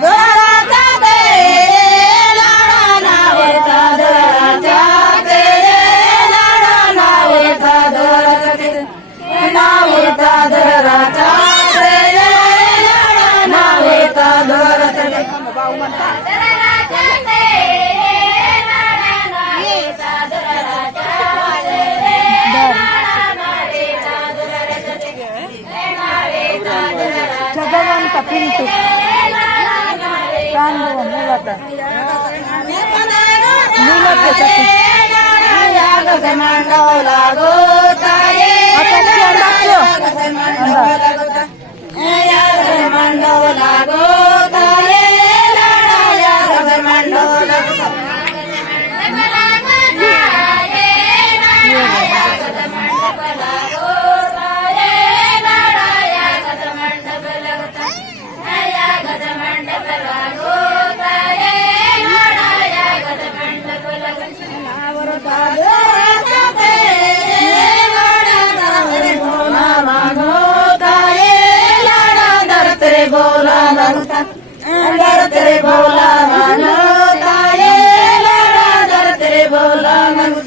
धराच्या ते लाडा नावता धराच्या ते लाडा नावता धराच्या नावता धराच्या ते लाडा नावता धराच्या Jagawan pintu. Kan mulat. Mulat ya satu. Apa sih anak tuh? तेरे बोला मानो तारे लाड़ा दर तेरे बोला मानो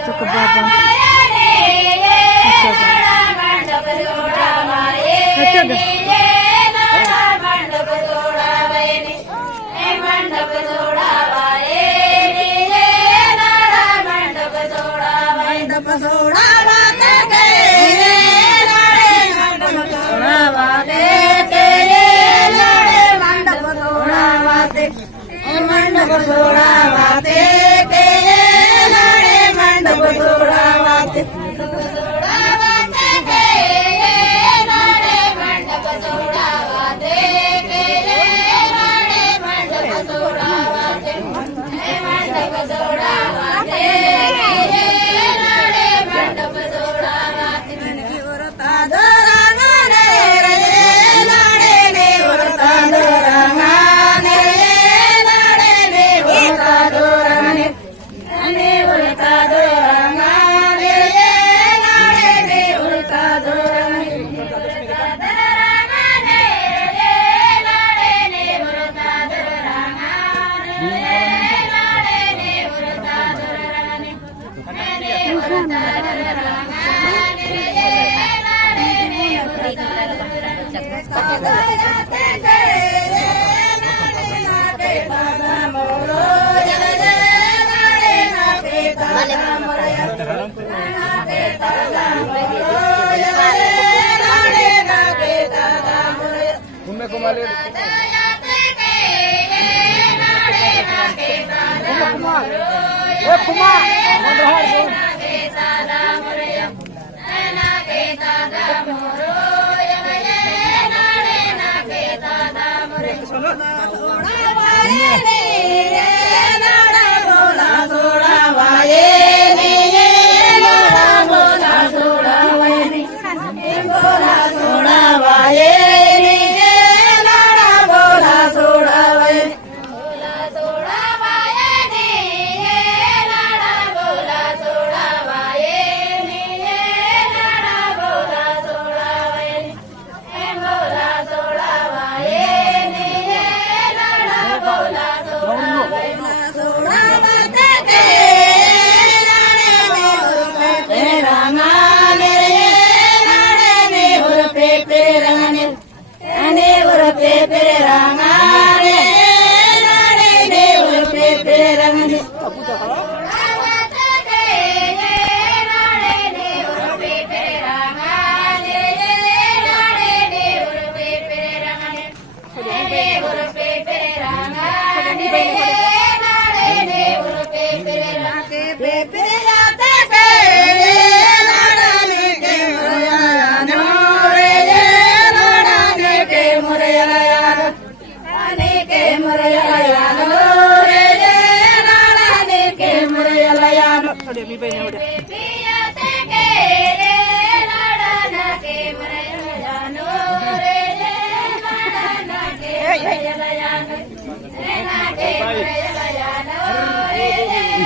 Cukup berapa? Acha dah.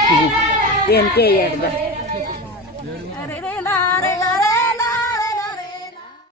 เปลี่ยนเกย์อยากแบบ रे रे ला रे ला